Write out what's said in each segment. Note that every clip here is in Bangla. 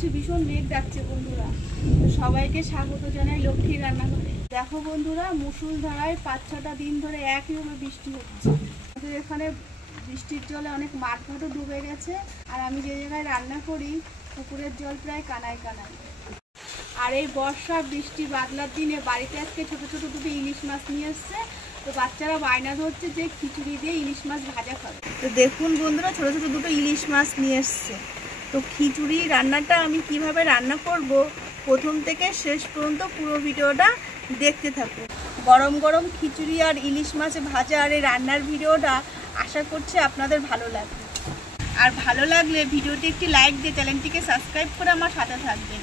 আকাশে ভীষণ মেঘ ডাকছে বন্ধুরা। তো সবাইকে স্বাগত জানাই লক্ষ্মীর রান্নাঘরে। দেখো বন্ধুরা, মুষলধারায় 5-6টা দিন ধরে একইভাবে বৃষ্টি হচ্ছে। আমাদের এখানে বৃষ্টির জলে অনেক মাঠঘাটও ডুবে গেছে। আর আমি যে জায়গায় রান্না করি পুকুরের জল প্রায় কানায় কানায়। আর এই বর্ষা বৃষ্টি বাদলার দিনে বাড়িতে আজকে ছোট ছোট দুটো ইলিশ মাছ নিয়ে এসছে। তো বাচ্চারা বায়না ধরছে যে খিচুড়ি দিয়ে ইলিশ মাছ ভাজা খাবে। তো দেখুন বন্ধুরা, ছোট ছোট দুটো ইলিশ মাছ নিয়ে এসছে। তো খিচুড়ি রান্নাটা আমি কিভাবে রান্না করব, প্রথম থেকে শেষ পর্যন্ত পুরো ভিডিওটা দেখতে থাকুন। গরম গরম খিচুড়ি আর ইলিশ মাছ ভাজা আর এই রান্নার ভিডিওটা আশা করছি আপনাদের ভালো লাগবে। আর ভালো লাগলে ভিডিওটি একটি লাইক দিয়ে চ্যানেলটিকে সাবস্ক্রাইব করে আমার সাথে থাকবেন।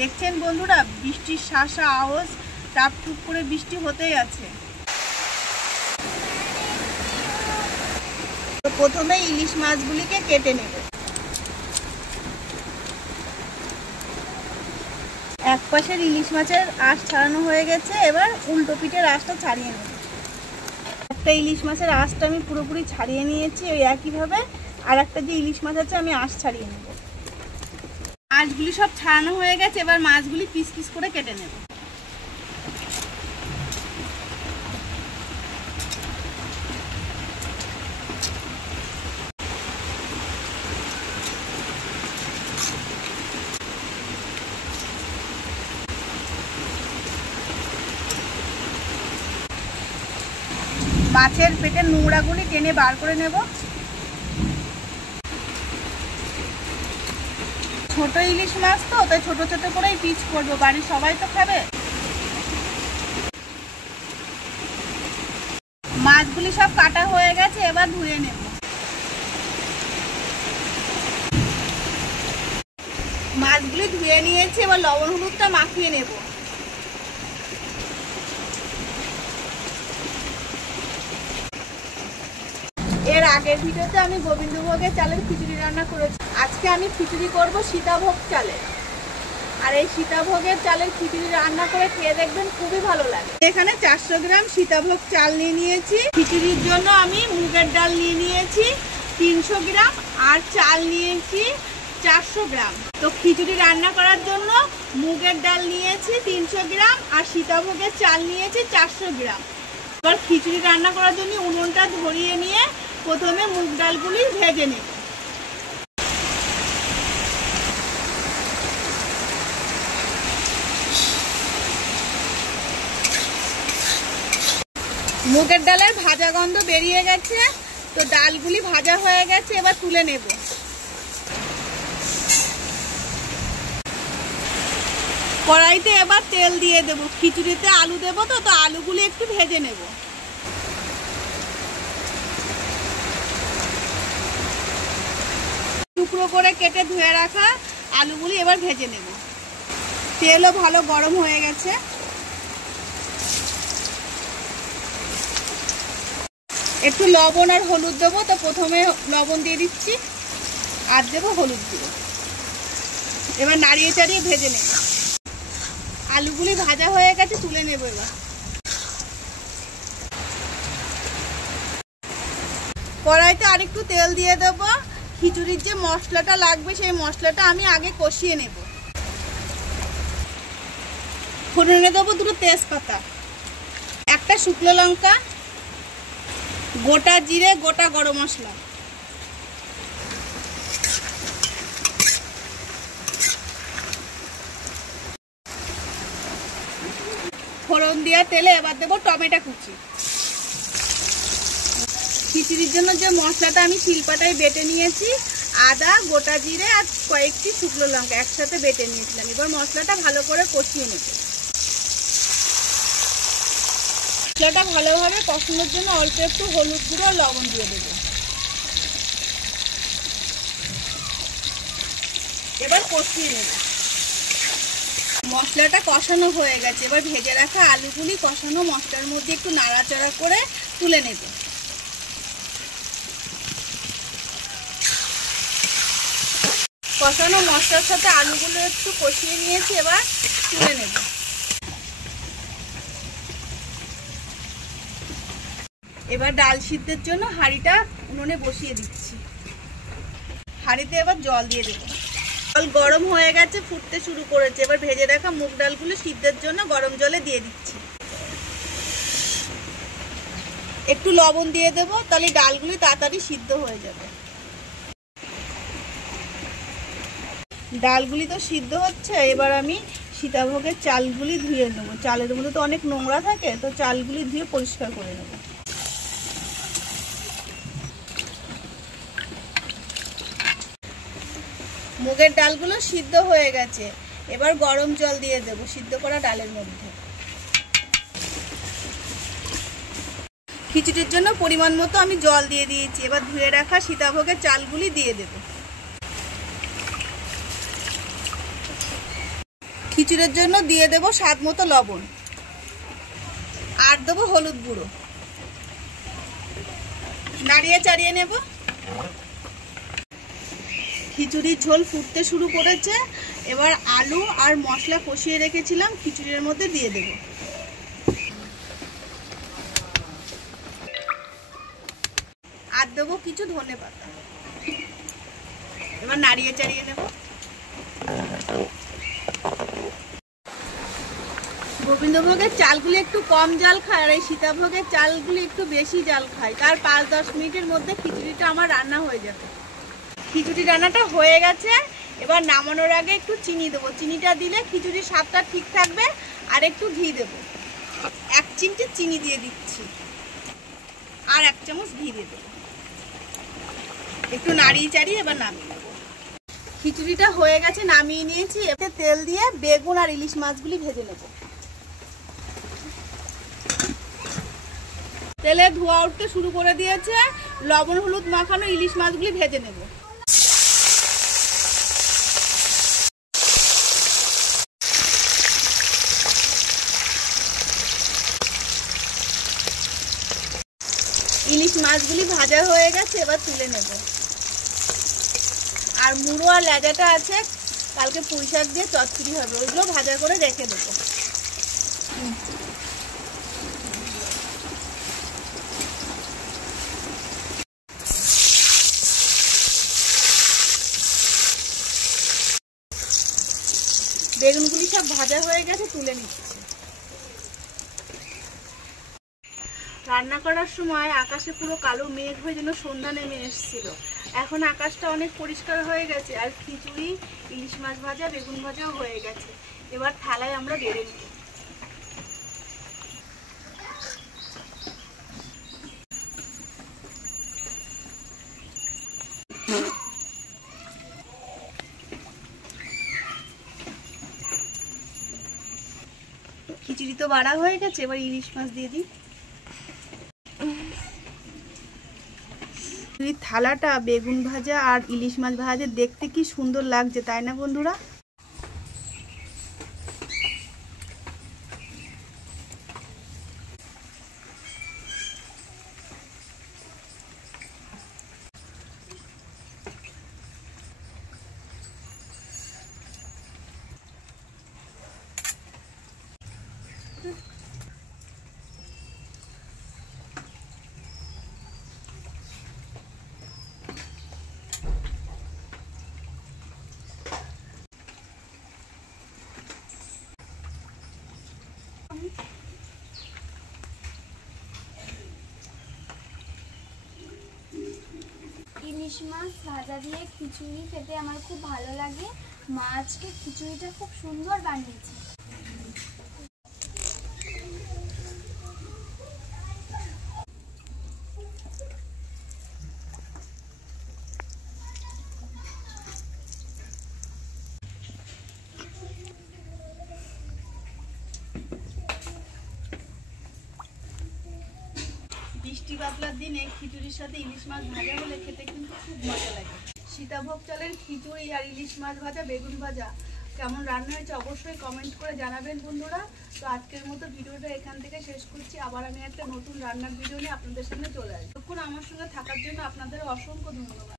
দেখছেন বন্ধুরা, বৃষ্টির শাসা আওয়াজ, টাপ টুপ করে বৃষ্টি হতেই আছে। তো প্রথমে ইলিশ মাছগুলিকে কেটে নেব। এক পাশের ইলিশ মাছের আঁশ ছাড়ানো হয়ে গেছে, এবার উল্টো পিঠের আঁশটা ছাড়িয়ে নেব। একটা ইলিশ মাছের আঁশটা আমি পুরোপুরি ছাড়িয়ে নিয়েছি। ওই একইভাবে আর একটা যে ইলিশ মাছ আছে আমি আঁশ ছাড়িয়ে নেব। মাছগুলি সব ছাড়ানো হয়ে গেছে, এবার মাছগুলি পিস পিস করে কেটে নেব। মাছের পেটের নোংরাগুলি টেনে বার করে নেব। ছোট ইলিশ মাছ তো, তাই ছোট ছোট করেই পিস করবো, বাড়ির সবাই তো খাবে। মাছগুলি সব কাটা হয়ে গেছে, এবার ধুয়ে নেব। মাছগুলি ধুয়ে নিয়েছি, এবার লবণ হলুদটা মাখিয়ে নেব। এর আগের ভিডিওতে আমি গোবিন্দভোগের চালের খিচুড়ি রান্না করেছি। আজকে আমি খিচুড়ি করব সীতাভোগ চালের। আর এই সীতাভোগের চালের খিচুড়ি রান্না করে খেয়ে দেখবেন, খুবই ভালো লাগে। এখানে 400 গ্রাম সীতাভোগ চাল নিয়ে নিয়েছি। খিচুড়ির জন্য আমি মুগের ডাল নিয়ে নিয়েছি 300 গ্রাম আর চাল নিয়েছি 400 গ্রাম। তো খিচুড়ি রান্না করার জন্য মুগের ডাল নিয়েছি 300 গ্রাম আর সীতাভোগের চাল নিয়েছি 400 গ্রাম। এবার খিচুড়ি রান্না করার জন্য উনুনটা ধরিয়ে নিয়ে প্রথমে মুগ ডালগুলি ভেজে নেব। মুগের ডালের ভাজা গন্ধ বেরিয়ে গেছে, তো ডালগুলি ভাজা হয়ে গেছে, এবার তুলে নেব। কড়াইতে এবার তেল দিয়ে দেব। খিচুড়িতে আলু দেবো, তো আলুগুলি একটু ভেজে নেব। টুকরো করে কেটে ধুয়ে রাখা আলুগুলি এবার ভেজে নেব। তেলও ভালো গরম হয়ে গেছে। একটু লবণ আর হলুদ দেবো, তো প্রথমে লবণ দিয়ে দিচ্ছি আর দেবো হলুদ দেবো। এবার নাড়িয়ে চাড়িয়ে ভেজে নেব। আলুগুলি ভাজা হয়ে গেছে, তুলে নেব। এবার কড়াইতে আরেকটু তেল দিয়ে দেবো। খিচুড়ির যে মশলাটা লাগবে সেই মশলাটা আমি আগে কষিয়ে নেব। ফোড়নে দেবো 2 তেজপাতা, একটা শুকনো লঙ্কা, গোটা জিরে, গোটা গরম মশলা। ফোড়ন দেওয়া তেলে এবার দেবো টমেটো কুচি। খিচুড়ির জন্য যে মশলাটা আমি শিলপাটায় বেটে নিয়েছি, আদা, গোটা জিরে আর কয়েকটি শুকনো লঙ্কা একসাথে বেটে নিয়েছিলাম। এবার মশলাটা ভালো করে কষিয়ে নেব। মশলাটা ভালোভাবে কষানোর জন্য অল্প একটু হলুদ গুঁড়ো আর লবণ দিয়ে দেব। এবার কষিয়ে নেব। মশলাটা কষানো হয়ে গেছে, এবার ভেজে রাখা আলুগুলি কষানো মশলার মধ্যে একটু নাড়াচাড়া করে তুলে নেব। কষানো মশলার সাথে আলুগুলো একটু কষিয়ে নিয়েছি, এবার তুলে নেব। এবার ডাল সিদ্ধের জন্য হাঁড়িটা উনুনে বসিয়ে দিচ্ছি। হাঁড়িতে এবার জল দিয়ে দেবো। জল গরম হয়ে গেছে, ফুটতে শুরু করেছে। এবার ভেজে রাখা মুগ ডালগুলো সিদ্ধের জন্য গরম জলে দিয়ে দিচ্ছি। একটু লবণ দিয়ে দেবো, তাহলে ডালগুলি তাড়াতাড়ি সিদ্ধ হয়ে যাবে। ডালগুলি তো সিদ্ধ হচ্ছে, এবার আমি সীতাভোগের চালগুলি ধুয়ে নেবো। চালের মধ্যে তো অনেক নোংরা থাকে, তো চালগুলি ধুয়ে পরিষ্কার করে নেবো। মুগের ডালগুলো সিদ্ধ হয়ে গেছে, এবার গরম জল দিয়ে দেবো সিদ্ধ করা ডালের মধ্যে। খিচুড়ির জন্য পরিমাণ মতো আমি জল দিয়ে দিয়েছি। এবার ধুয়ে রাখা সীতাভোগের চালগুলি দিয়ে দেব। খিচুড়ির জন্য দিয়ে দেব স্বাদ মতো লবণ, আর দেবো হলুদ গুঁড়ো। নাড়িয়ে চাড়িয়ে নেব। খিচুড়ির ঝোল ফুটতে শুরু করেছে, এবার আলু আর মশলা কষিয়ে রেখেছিলাম খিচুড়ির মধ্যে দিয়ে দেব। আর দেবো কিছু ধনেপাতা। এবার নাড়িয়ে চাড়িয়ে নেব। গোবিন্দভোগের চালগুলি একটু কম জাল খায়, আর এই সীতাভোগের চালগুলি একটু বেশি জাল খায়। তার 5-10 মিনিটের মধ্যে খিচুড়িটা আমার রান্না হয়ে যাবে। খিচুড়ি রান্নাটা হয়ে গেছে, এবার নামানোর আগে একটু চিনি দেবো। চিনিটা দিলে খিচুড়ির স্বাদটা ঠিক থাকবে। আর একটু ঘি দেবো, 1 চিমটে চিনি দিয়ে দিচ্ছি, আর 1 চামচ ঘি দিয়ে দেবো। একটু নাড়িয়ে চাড়িয়ে এবার নামিয়ে নেবো। খিচুড়িটা হয়ে গেছে, নামিয়ে নিয়েছি। এতে তেল দিয়ে বেগুন আর ইলিশ মাছগুলি ভেজে নেব। তেলে ধোঁয়া উঠতে শুরু করে দিয়েছে, লবণ হলুদ মাখানো ইলিশ মাছগুলি ভেজে নেব। ইলিশ মাছগুলি ভাজা হয়ে গেছে, এবার তুলে নেব। আর মুড়ো আর লেজাটা আছে, কালকে পুঁই শাক দিয়ে চচ্চড়ি হবে, ওইগুলো ভাজা করে রেখে দেবো। বেগুনগুলি সব ভাজা হয়ে গেছে, তুলে নিচ্ছি। রান্না করার সময় আকাশে পুরো কালো মেঘ হয়ে যেন সন্ধ্যা নেমে এসেছিল। এখন আকাশটা অনেক পরিষ্কার হয়ে গেছে, আর খিচুড়ি, ইলিশ মাছ ভাজা, বেগুন ভাজাও হয়ে গেছে। এবার থালায় আমরা বেড়ে নেব। খিচুড়ি তো বাড়া হয়ে গেছে, এবার ইলিশ মাছ দিয়ে দিই। থালাটা বেগুন ভাজা আর ইলিশ মাছ ভাজা দেখতে কি সুন্দর লাগছে, তাই না বন্ধুরা? ইলিশ মাছ ভাজা দিয়ে খিচুড়ি খেতে আমার খুব ভালো লাগে। মা আজকে খিচুড়িটা খুব সুন্দর বানিয়েছে। বৃষ্টি বাদলার দিনে খিচুড়ির সাথে ইলিশ মাছ ভাজা হলে খেতে কিন্তু খুব মজা লাগে। সীতাভোগ চালের খিচুড়ি আর ইলিশ মাছ ভাজা, বেগুন ভাজা কেমন রান্না হয়েছে অবশ্যই কমেন্ট করে জানাবেন বন্ধুরা। তো আজকের মতো ভিডিওটা এখান থেকে শেষ করছি। আবার আমি একটা নতুন রান্নার ভিডিও নিয়ে আপনাদের সামনে চলে আসবো। তখন আমার সঙ্গে থাকার জন্য আপনাদের অসংখ্য ধন্যবাদ।